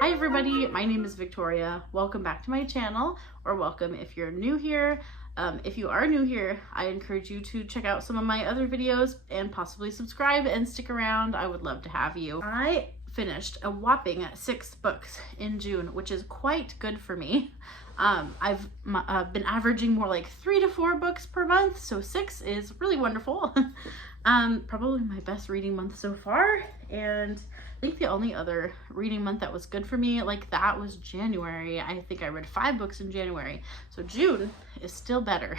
Hi everybody, my name is Victoria. Welcome back to my channel, or welcome if you're new here. If you are new here, I encourage you to check out some of my other videos and possibly subscribe and stick around. I would love to have you. I finished a whopping 6 books in June, which is quite good for me. I've been averaging more like 3 to 4 books per month, so 6 is really wonderful. Probably my best reading month so far, and I think the only other reading month that was good for me like that was January. I think I read 5 books in January, so June is still better.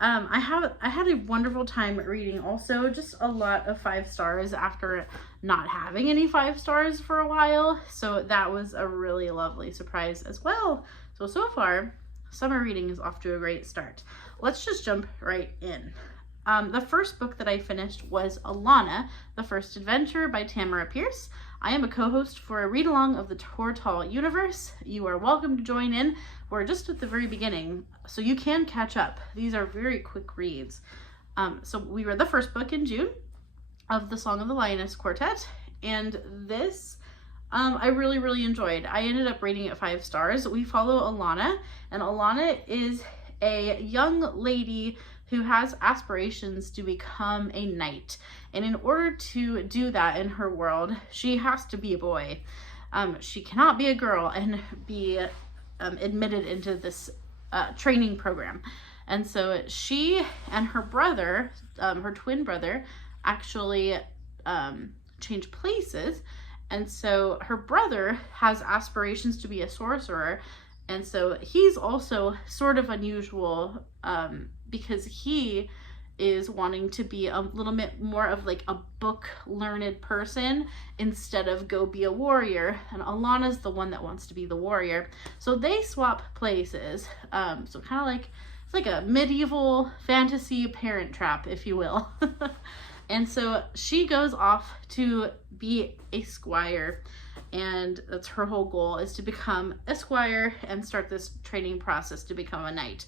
I had a wonderful time reading also, just a lot of 5 stars after not having any 5 stars for a while, so that was a really lovely surprise as well. So far, summer reading is off to a great start. Let's just jump right in. The first book that I finished was Alanna, The First Adventure by Tamora Pierce. I am a co-host for a read-along of the Dahl universe. You are welcome to join in. We're just at the very beginning, so you can catch up. These are very quick reads. So we read the first book in June of the Song of the Lioness Quartet, and this I really enjoyed. I ended up rating it 5 stars. We follow Alanna, and Alanna is a young lady who has aspirations to become a knight. And in order to do that in her world, she has to be a boy. She cannot be a girl and be admitted into this training program. And so she and her brother, her twin brother, actually change places. And so her brother has aspirations to be a sorcerer. And so he's also sort of unusual because he is wanting to be a little bit more of like a book learned person instead of go be a warrior. And Alanna's the one that wants to be the warrior. So they swap places. So kind of like, it's like a medieval fantasy parent trap, if you will. And so she goes off to be a squire. And that's her whole goal, is to become a squire and start this training process to become a knight.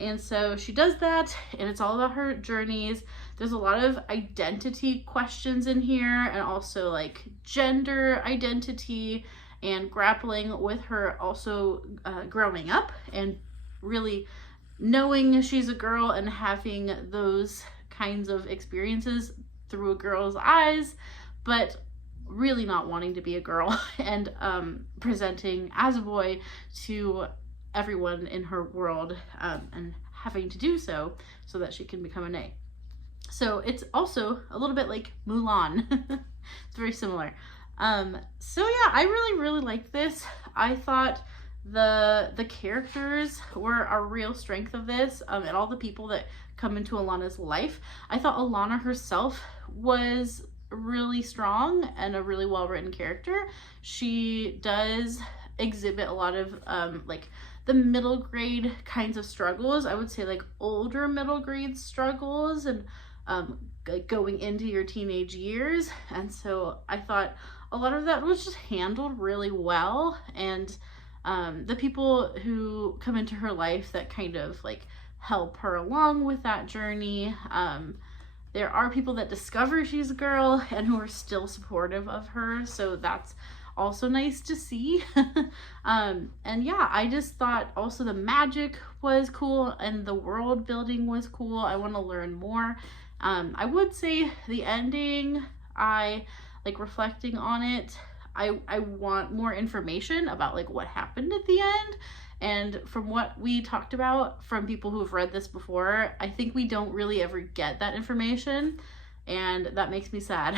And so she does that, and it's all about her journeys. There's a lot of identity questions in here, and also like gender identity and grappling with her also growing up and really knowing she's a girl and having those kinds of experiences through a girl's eyes, but really not wanting to be a girl and presenting as a boy to everyone in her world and having to do so that she can become a knight. So it's also a little bit like Mulan. It's very similar. So yeah, I really liked this. I thought the characters were a real strength of this, and all the people that come into Alanna's life. I thought Alanna herself was really strong and a really well-written character. She does exhibit a lot of like the middle grade kinds of struggles. I would say like older middle grade struggles and like going into your teenage years. And so I thought a lot of that was just handled really well. And the people who come into her life that kind of like help her along with that journey, there are people that discover she's a girl and who are still supportive of her, so that's also nice to see. And yeah, I just thought also the magic was cool and the world building was cool. I want to learn more. I would say the ending, I like reflecting on it, I want more information about like what happened at the end. And from what we talked about from people who have read this before, I think we don't really ever get that information, and that makes me sad.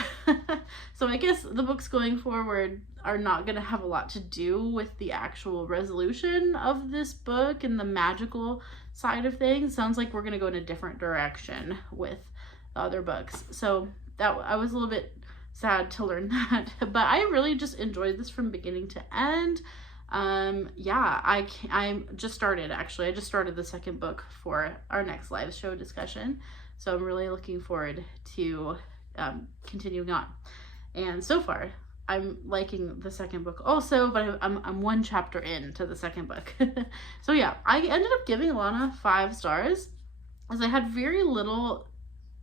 So I guess the books going forward are not going to have a lot to do with the actual resolution of this book and the magical side of things. Sounds like we're going to go in a different direction with the other books. So that I was a little bit sad to learn that, but I really just enjoyed this from beginning to end. Yeah, I just started, actually. I just started the second book for our next live show discussion. So I'm really looking forward to continuing on. And so far, I'm liking the second book also, but I'm 1 chapter into the second book. So yeah, I ended up giving Alanna 5 stars, as I had very little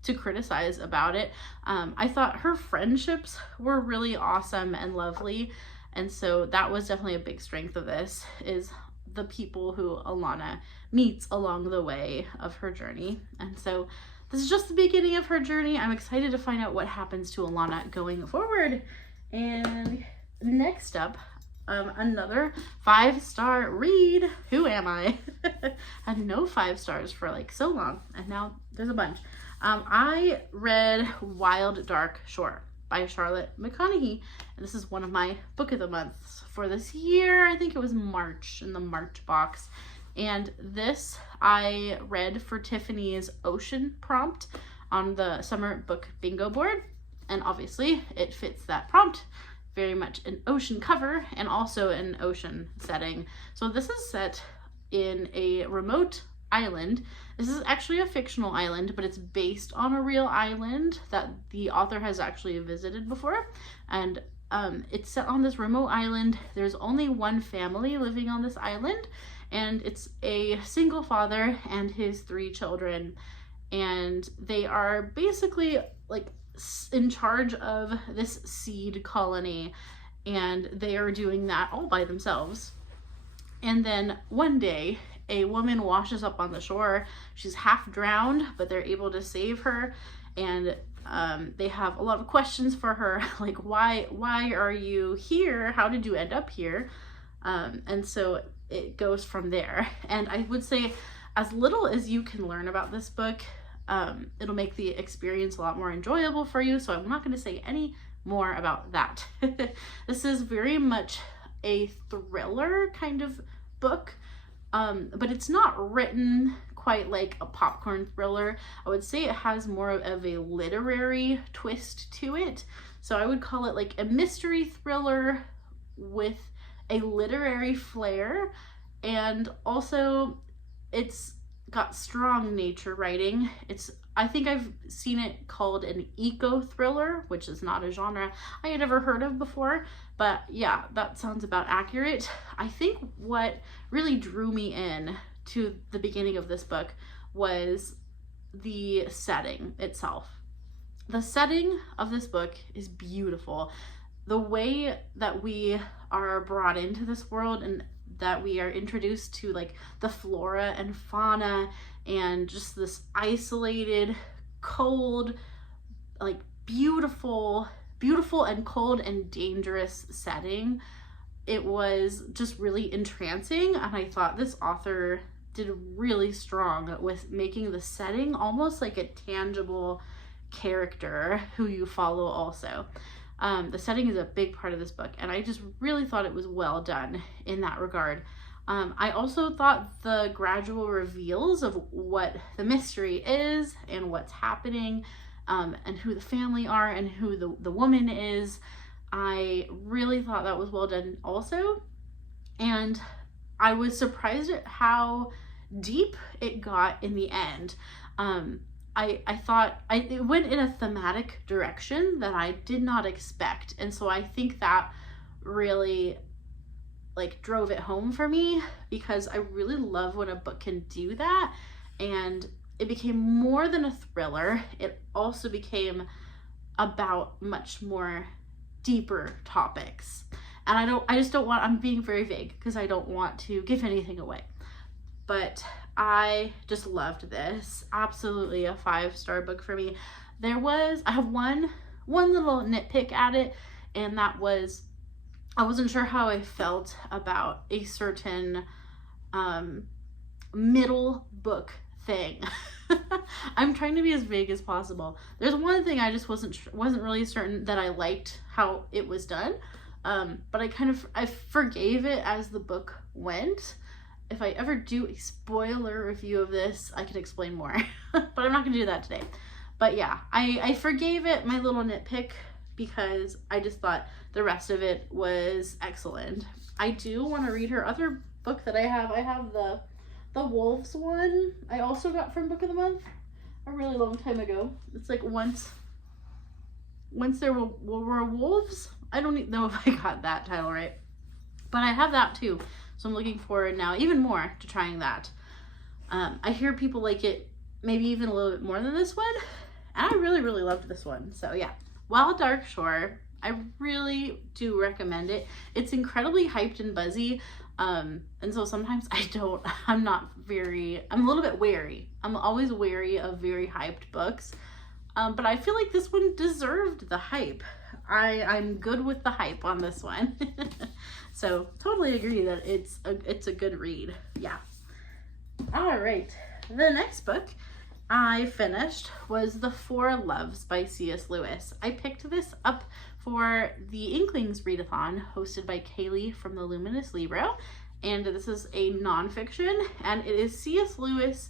to criticize about it. I thought her friendships were really awesome and lovely. And so that was definitely a big strength of this, is the people who Alanna meets along the way of her journey. And so this is just the beginning of her journey. I'm excited to find out what happens to Alanna going forward. And next up, another 5-star read. Who am I? Had no 5 stars for like so long, and now there's a bunch. I read Wild Dark Shore by Charlotte McConaghy, and this is one of my book of the months for this year. I think it was March, in the March box. And this I read for Tiffany's Ocean prompt on the summer book bingo board, and obviously it fits that prompt. Very much an ocean cover and also an ocean setting. So this is set in a remote island. This is actually a fictional island, but it's based on a real island that the author has actually visited before. And it's set on this remote island. There's only one family living on this island, and it's a single father and his 3 children. And they are basically like in charge of this seed colony, and they are doing that all by themselves. And then one day a woman washes up on the shore. She's half drowned, but they're able to save her, and they have a lot of questions for her, like why are you here? How did you end up here? And so it goes from there. And I would say as little as you can learn about this book, it'll make the experience a lot more enjoyable for you. So I'm not going to say any more about that. This is very much a thriller kind of book, but it's not written quite like a popcorn thriller. I would say it has more of a literary twist to it. So I would call it like a mystery thriller with a literary flair, and also it's got strong nature writing. I think I've seen it called an eco thriller, which is not a genre I had ever heard of before, but yeah, that sounds about accurate. I think what really drew me in to the beginning of this book was the setting itself. The setting of this book is beautiful. The way that we are brought into this world and that we are introduced to like the flora and fauna and just this isolated, cold, like beautiful and cold and dangerous setting. It was just really entrancing, and I thought this author did really strong with making the setting almost like a tangible character who you follow also. The setting is a big part of this book, and I just really thought it was well done in that regard. I also thought the gradual reveals of what the mystery is and what's happening, and who the family are and who the woman is, I really thought that was well done also. And I was surprised at how deep it got in the end. I thought it went in a thematic direction that I did not expect. And so I think that really like drove it home for me, because I really love when a book can do that. And it became more than a thriller. It also became about much more deeper topics. And I'm being very vague because I don't want to give anything away. But I just loved this. Absolutely a 5-star book for me. I have one little nitpick at it, and that was I wasn't sure how I felt about a certain middle book thing. I'm trying to be as vague as possible. There's one thing I just wasn't really certain that I liked how it was done, but I forgave it as the book went. If I ever do a spoiler review of this, I can explain more, but I'm not gonna do that today. But yeah, I forgave it my little nitpick because I just thought the rest of it was excellent. I do want to read her other book that I have. I have the Wolves one I also got from Book of the Month a really long time ago. It's like once there were wolves. I don't even know if I got that title right, but I have that too. So I'm looking forward now even more to trying that. I hear people like it maybe even a little bit more than this one, and I really, really loved this one. So yeah, Wild Dark Shore I really do recommend it. It's incredibly hyped and buzzy. And so sometimes I'm a little bit wary. I'm always wary of very hyped books. But I feel like this one deserved the hype. I'm good with the hype on this one. So totally agree that it's a good read. Yeah. All right. The next book I finished was The Four Loves by C.S. Lewis. I picked this up for the Inklings Readathon hosted by Kaylee from the Luminous Libro. And this is a nonfiction, and it is C.S. Lewis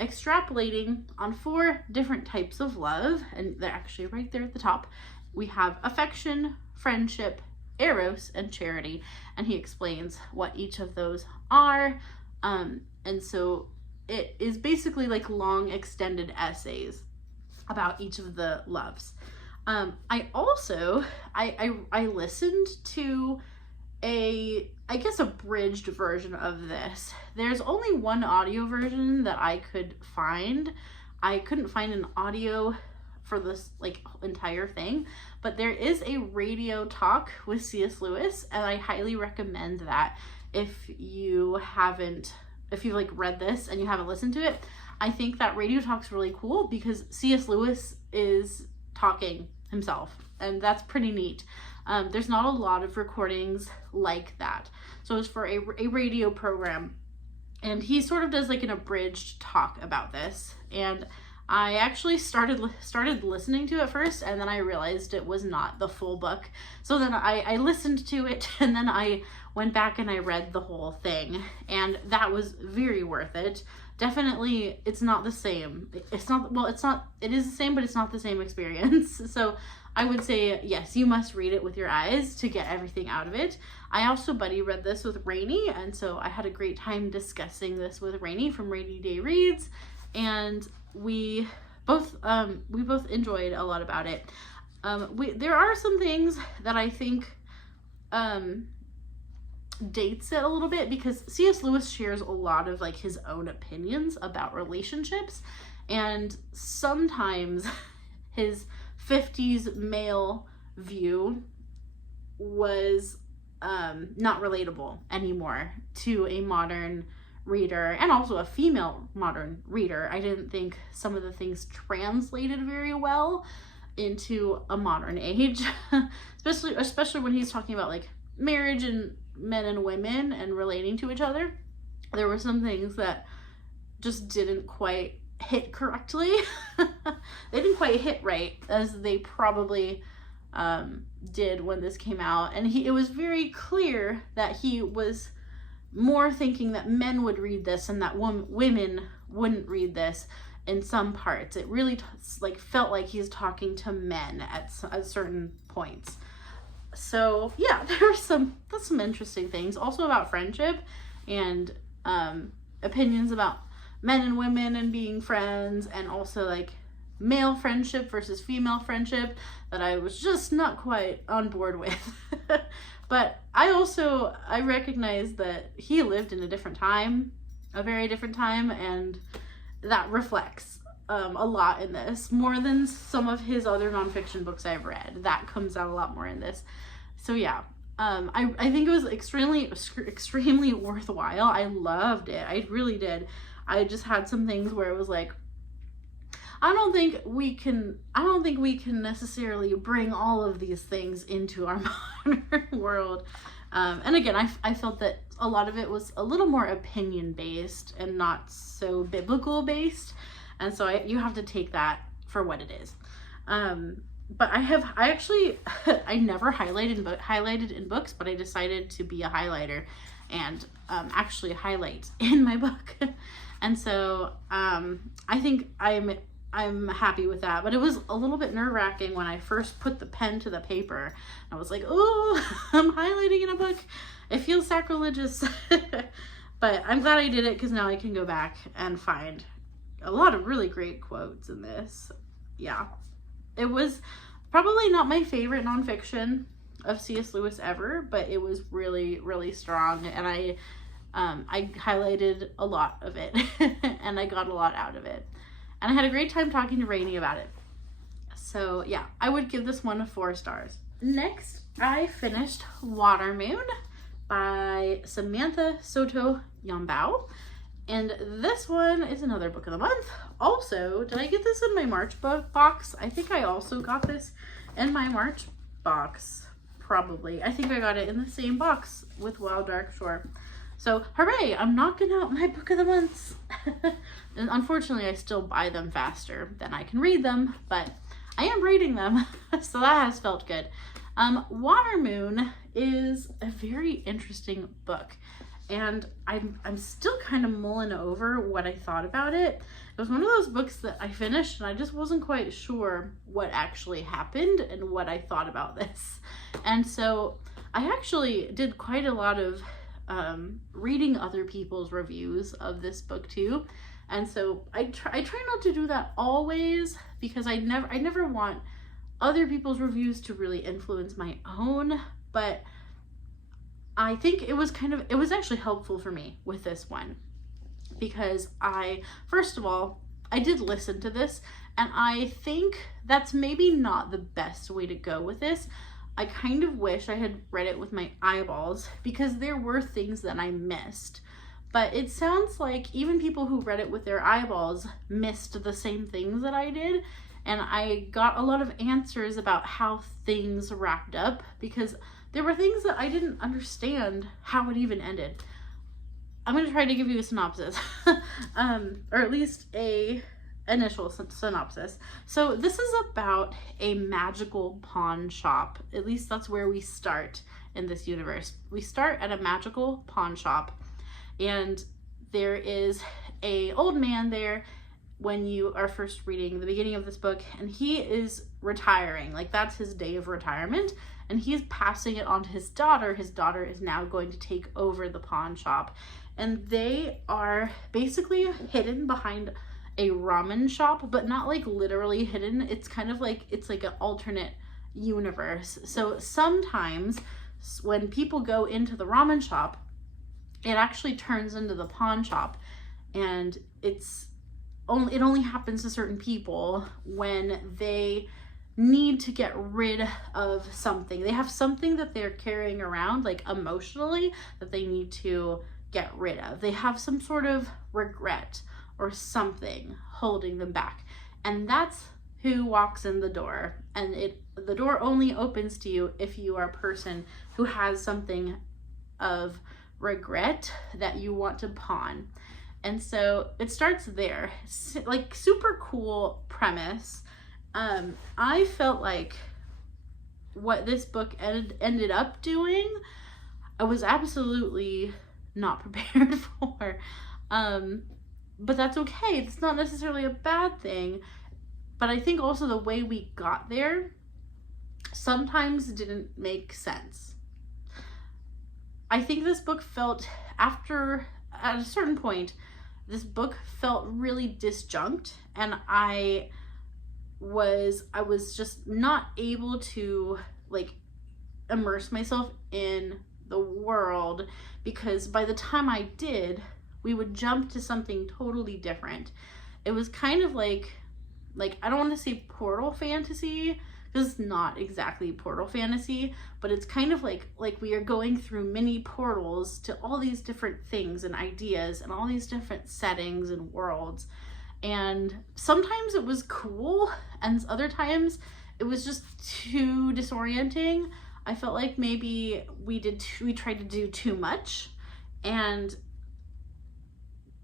extrapolating on 4 different types of love. And they're actually right there at the top. We have affection, friendship, eros, and charity. And he explains what each of those are. And so it is basically like long extended essays about each of the loves. I also listened to a abridged version of this. There's only one audio version that I could find. I couldn't find an audio for this like entire thing, but there is a radio talk with C.S. Lewis, and I highly recommend that if you've like read this and you haven't listened to it. I think that radio talk's really cool because C.S. Lewis is talking himself, and that's pretty neat. There's not a lot of recordings like that. So it's for a radio program, and he sort of does like an abridged talk about this. And I actually started listening to it first, and then I realized it was not the full book. So then I listened to it, and then I went back and I read the whole thing, and that was very worth it. Definitely, it's not the same. It is the same, but it's not the same experience. So I would say, yes, you must read it with your eyes to get everything out of it. I also buddy read this with Rainy, and so I had a great time discussing this with Rainy from Rainy Day Reads, and we both enjoyed a lot about it. There are some things that I think dates it a little bit, because C.S. Lewis shares a lot of like his own opinions about relationships, and sometimes his 50s male view was not relatable anymore to a modern reader, and also a female modern reader. I didn't think some of the things translated very well into a modern age, especially when he's talking about like marriage and men and women and relating to each other. There were some things that just didn't quite hit correctly. They didn't quite hit right as they probably did when this came out, and it was very clear that he was more thinking that men would read this and that women wouldn't read this in some parts. It really felt like he's talking to men at certain points. So yeah, that's some interesting things also about friendship and opinions about men and women and being friends, and also like male friendship versus female friendship that I was just not quite on board with. But I recognize that he lived in a very different time, and that reflects a lot in this, more than some of his other nonfiction books I've read. That comes out a lot more in this. So yeah, I think it was extremely worthwhile. I loved it. I really did. I just had some things where it was like, I don't think we can necessarily bring all of these things into our modern world. And again, I felt that a lot of it was a little more opinion based and not so biblical based. And so you have to take that for what it is. But I never highlighted in books, but I decided to be a highlighter and actually highlight in my book. And so I think I'm happy with that, but it was a little bit nerve-wracking when I first put the pen to the paper. I was like, oh, I'm highlighting in a book. It feels sacrilegious. But I'm glad I did it, because now I can go back and find a lot of really great quotes in this. Yeah. It was probably not my favorite nonfiction of C.S. Lewis ever, but it was really, really strong, and I highlighted a lot of it, and I got a lot out of it. And I had a great time talking to Rainy about it. So yeah, I would give this one 4 stars. next I finished Watermoon by Samantha, Sotto, Yambao. And this one is another book of the month. Also, did I get this in my March box? I think I also got this in my March box. Probably. I think I got it in the same box with Wild Dark Shore. So, hooray! I'm knocking out my book of the months. And unfortunately, I still buy them faster than I can read them, but I am reading them, so that has felt good. Watermoon is a very interesting book, and I'm still kind of mulling over what I thought about it. It was one of those books that I finished and I just wasn't quite sure what actually happened and what I thought about this. And so I actually did quite a lot of reading other people's reviews of this book too. And so I try not to do that always, because I never want other people's reviews to really influence my own, but I think it was actually helpful for me with this one, because first of all, I did listen to this, and I think that's maybe not the best way to go with this. I kind of wish I had read it with my eyeballs, because there were things that I missed. But it sounds like even people who read it with their eyeballs missed the same things that I did. And I got a lot of answers about how things wrapped up, because there were things that I didn't understand how it even ended. I'm going to try to give you a synopsis, or at least a initial synopsis. So this is about a magical pawn shop. At least that's where we start in this universe. We start at a magical pawn shop, and there is a old man there when you are first reading the beginning of this book, and he is retiring. Like, that's his day of retirement, and he's passing it on to his daughter. His daughter is now going to take over the pawn shop, and they are basically hidden behind a ramen shop, but not like literally hidden. It's kind of like, it's like an alternate universe. So sometimes when people go into the ramen shop, it actually turns into the pawn shop, and it only happens to certain people when they need to get rid of something. They have something that they're carrying around, like emotionally, that they need to get rid of. They have some sort of regret or something holding them back, and that's who walks in the door. And the door only opens to you if you are a person who has something of regret that you want to pawn. And so it starts there. Like, super cool premise. I felt like what this book ended up doing, I was absolutely not prepared for. But that's okay. It's not necessarily a bad thing. But I think also the way we got there sometimes didn't make sense. I think this book felt, at a certain point, this book felt really disjunct, and I was just not able to like immerse myself in the world, because by the time I did, we would jump to something totally different. It was kind of like I don't want to say portal fantasy, because it's not exactly portal fantasy, but it's kind of like we are going through mini portals to all these different things and ideas and all these different settings and worlds. And sometimes it was cool, and other times it was just too disorienting. I felt like maybe we tried to do too much, and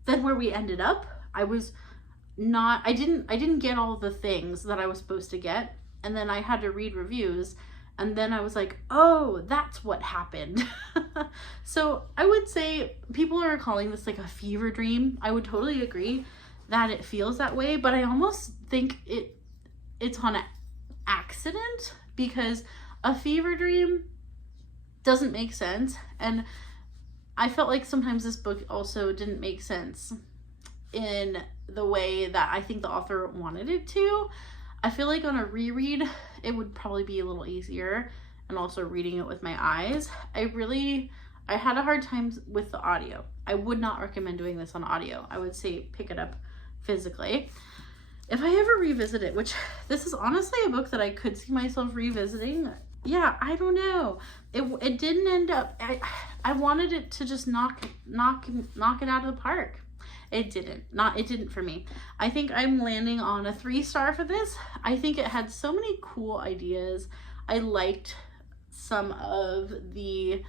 then where we ended up, I didn't get all the things that I was supposed to get. And then I had to read reviews, and then I was like, oh, that's what happened. So I would say people are calling this like a fever dream. I would totally agree that it feels that way, but I almost think it's on an accident, because a fever dream doesn't make sense. And I felt like sometimes this book also didn't make sense in the way that I think the author wanted it to. I feel like on a reread, it would probably be a little easier, and also reading it with my eyes. I had a hard time with the audio. I would not recommend doing this on audio. I would say pick it up physically. If I ever revisit it, which this is honestly a book that I could see myself revisiting yeah, I don't know. It didn't end up, I wanted it to just knock it out of the park. It didn't for me. I think I'm landing on a 3-star for this. I think it had so many cool ideas. I liked some of the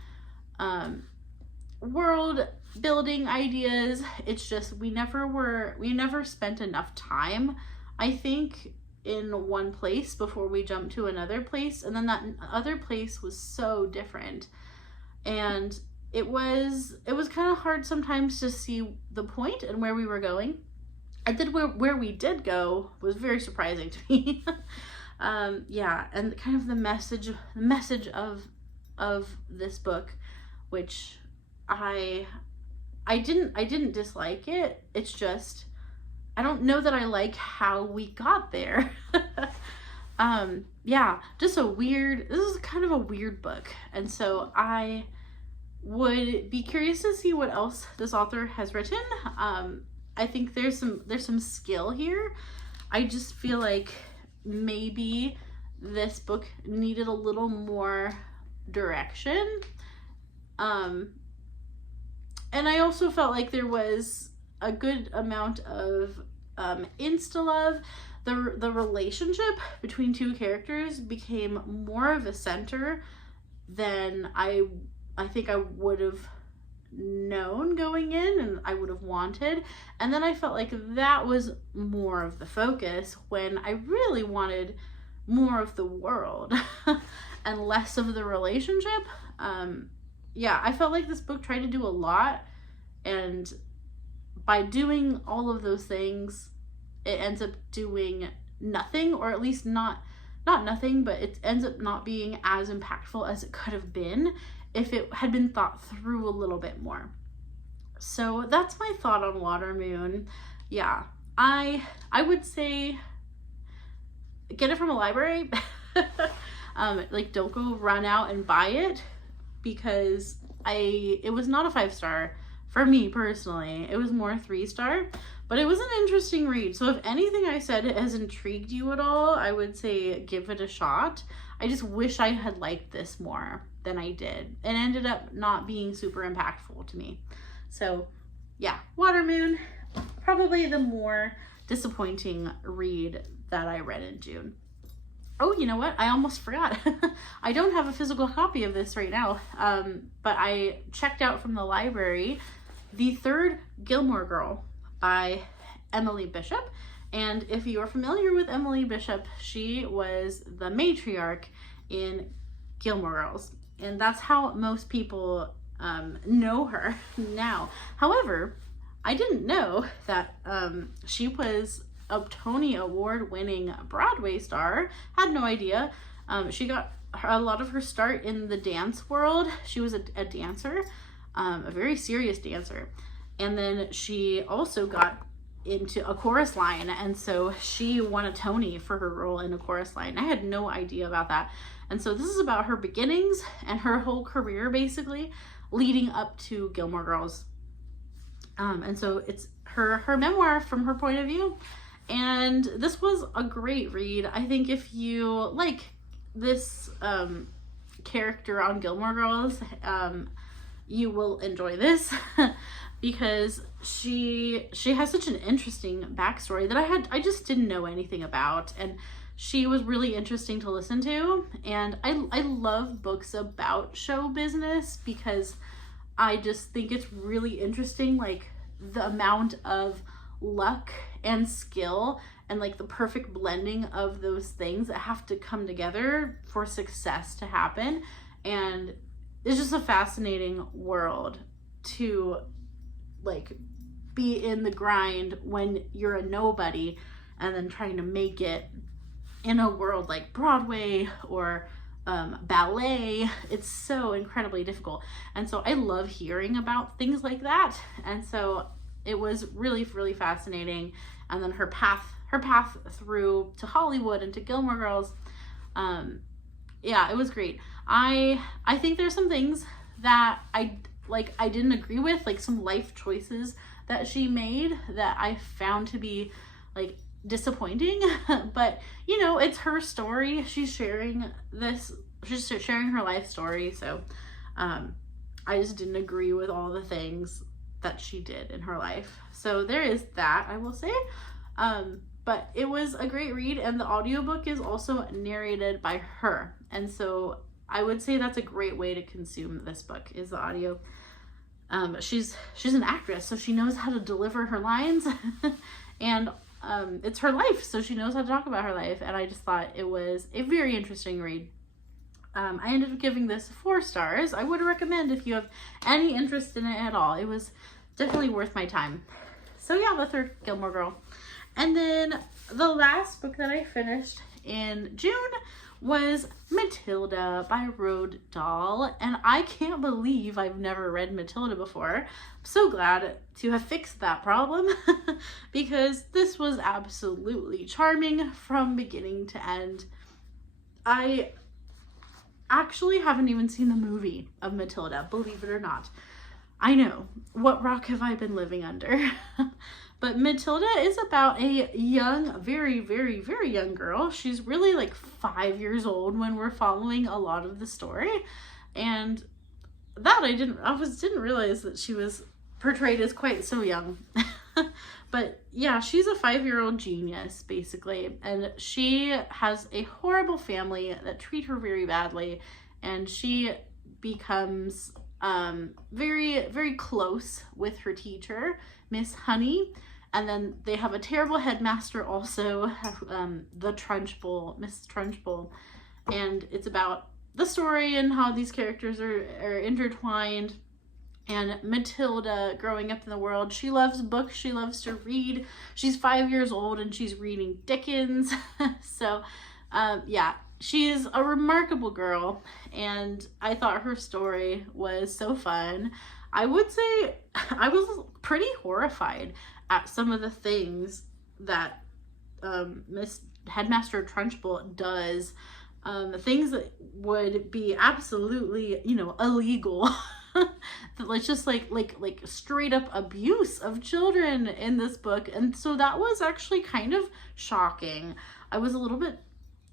world building ideas. It's just we never spent enough time, I think, in one place before we jumped to another place, and then that other place was so different, and it was kind of hard sometimes to see the point and where we were going. And then where we did go was very surprising to me. Yeah, and kind of the message of this book, which I didn't dislike it. It's just I don't know that I like how we got there. Yeah, just this is kind of a weird book. And so I would be curious to see what else this author has written. I think there's some skill here. I just feel like maybe this book needed a little more direction. And I also felt like there was a good amount of insta-love. The relationship between two characters became more of a center than I think I would have known going in and I would have wanted. And then I felt like that was more of the focus when I really wanted more of the world and less of the relationship. Yeah, I felt like this book tried to do a lot, and by doing all of those things, it ends up doing nothing, or at least not nothing, but it ends up not being as impactful as it could have been if it had been thought through a little bit more. So that's my thought on Watermoon. Yeah, I would say get it from a library. Like, don't go run out and buy it, because it was not a 5-star for me personally. It was more 3-star, but it was an interesting read. So if anything I said has intrigued you at all, I would say give it a shot. I just wish I had liked this more than I did. It ended up not being super impactful to me. So yeah, Watermoon, probably the more disappointing read that I read in June. Oh, you know what? I almost forgot. I don't have a physical copy of this right now, but I checked out from the library the third Gilmore Girl by Emily Bishop. And if you are familiar with Emily Bishop, she was the matriarch in Gilmore Girls. And that's how most people know her now. However, I didn't know that she was a Tony Award-winning Broadway star. Had no idea. She got a lot of her start in the dance world. She was a dancer, a very serious dancer. And then she also got into a chorus line, and so she won a Tony for her role in a chorus line. I had no idea about that. And so this is about her beginnings and her whole career, basically, leading up to Gilmore Girls. And so it's her memoir from her point of view. And this was a great read. I think if you like this character on Gilmore Girls, you will enjoy this because she has such an interesting backstory that I just didn't know anything about, and she was really interesting to listen to. And I love books about show business because I just think it's really interesting, like the amount of luck and skill and like the perfect blending of those things that have to come together for success to happen. And it's just a fascinating world to like be in the grind when you're a nobody and then trying to make it in a world like Broadway or ballet. It's so incredibly difficult. And so I love hearing about things like that. And so it was really, really fascinating. And then her path through to Hollywood and to Gilmore Girls. Yeah, it was great. I think there's some things that I didn't agree with, like some life choices that she made that I found to be like disappointing. But you know, it's her story. She's sharing this she's sharing her life story. So I just didn't agree with all the things that she did in her life. So there is that, I will say. But it was a great read, and the audiobook is also narrated by her. And so I would say that's a great way to consume this book, is the audio. She's an actress, so she knows how to deliver her lines and it's her life, so she knows how to talk about her life. And I just thought it was a very interesting read. I ended up giving this 4 stars. I would recommend if you have any interest in it at all. It was definitely worth my time. So yeah, the third Gilmore Girl. And then the last book that I finished in June was Matilda by Roald Dahl. And I can't believe I've never read Matilda before. I'm so glad to have fixed that problem because this was absolutely charming from beginning to end. I actually haven't even seen the movie of Matilda, believe it or not. I know, what rock have I been living under? But Matilda is about a young, very, very, very young girl. She's really like 5 years old when we're following a lot of the story. And that I didn't realize that she was portrayed as quite so young. But yeah, she's a 5-year-old genius, basically. And she has a horrible family that treat her very badly. And she becomes very, very close with her teacher, Miss Honey. And then they have a terrible headmaster also, the Trunchbull, Miss Trunchbull. And it's about the story and how these characters are intertwined. And Matilda, growing up in the world, she loves books, she loves to read. She's 5 years old and she's reading Dickens. So, yeah, she is a remarkable girl. And I thought her story was so fun. I would say I was pretty horrified at some of the things that Miss Headmaster Trunchbull does. Things that would be absolutely, you know, illegal. It's just like straight up abuse of children in this book. And so that was actually kind of shocking. I was a little bit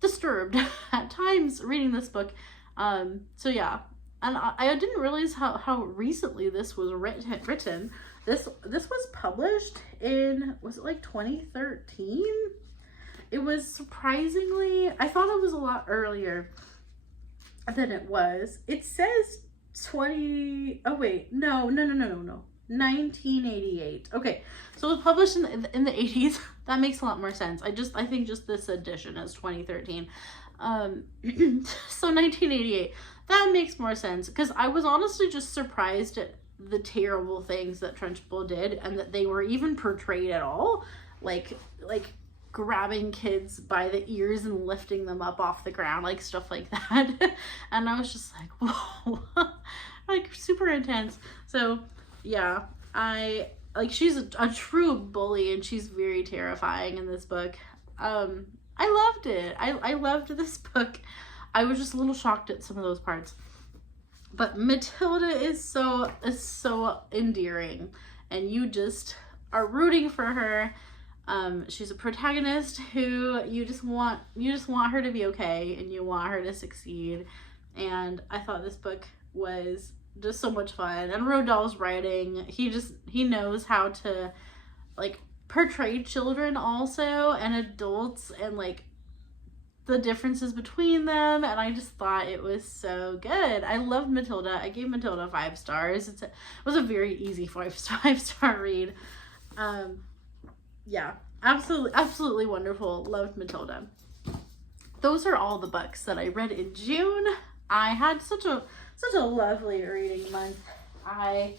disturbed at times reading this book. So yeah, and I didn't realize how recently this was written. This was published in, was it like 2013? It was surprisingly, I thought it was a lot earlier than it was. It says 1988. Okay, so it was published in the 80s. That makes a lot more sense. I think just this edition is 2013. So 1988, that makes more sense, because I was honestly just surprised at the terrible things that Trunchbull did, and that they were even portrayed at all, like grabbing kids by the ears and lifting them up off the ground, like stuff like that. And I was just like, whoa, like super intense. So yeah, she's a true bully, and she's very terrifying in this book. I loved it. I loved this book. I was just a little shocked at some of those parts. But Matilda is so endearing, and you just are rooting for her. She's a protagonist who you just want her to be okay, and you want her to succeed. And I thought this book was just so much fun. And Roald Dahl's writing, he knows how to like portray children also, and adults, and like the differences between them. And I just thought it was so good. I loved Matilda. I gave Matilda 5 stars. It was a very easy 5-star read. Yeah, absolutely wonderful. Loved Matilda. Those are all the books that I read in June. I had such a lovely reading month. I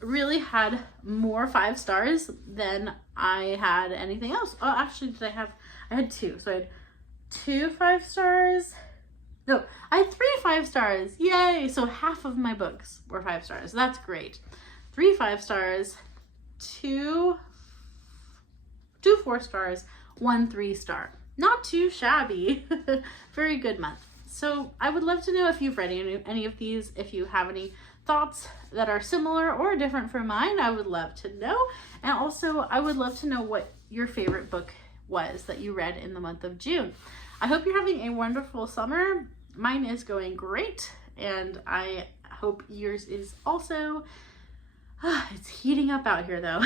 really had more 5 stars than I had anything else. Oh, actually, I had 2. So I had 2 5 stars. No, I had 3 5 stars. Yay! So half of my books were 5 stars. That's great. 3 5 stars, 2 4 stars, 1 3 star. Not too shabby. Very good month. So I would love to know if you've read any of these. If you have any thoughts that are similar or different from mine, I would love to know. And also, I would love to know what your favorite book was that you read in the month of June. I hope you're having a wonderful summer. Mine is going great, and I hope yours is also. It's heating up out here though.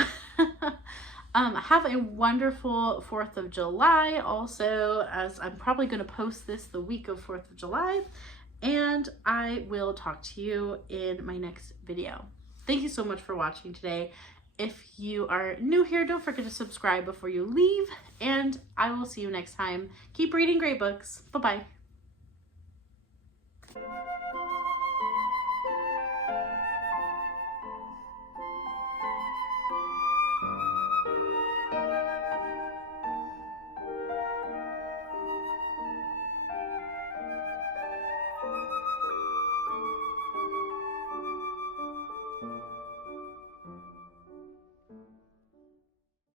Have a wonderful 4th of July also, as I'm probably going to post this the week of 4th of July, and I will talk to you in my next video. Thank you so much for watching today. If you are new here, don't forget to subscribe before you leave, and I will see you next time. Keep reading great books. Bye-bye.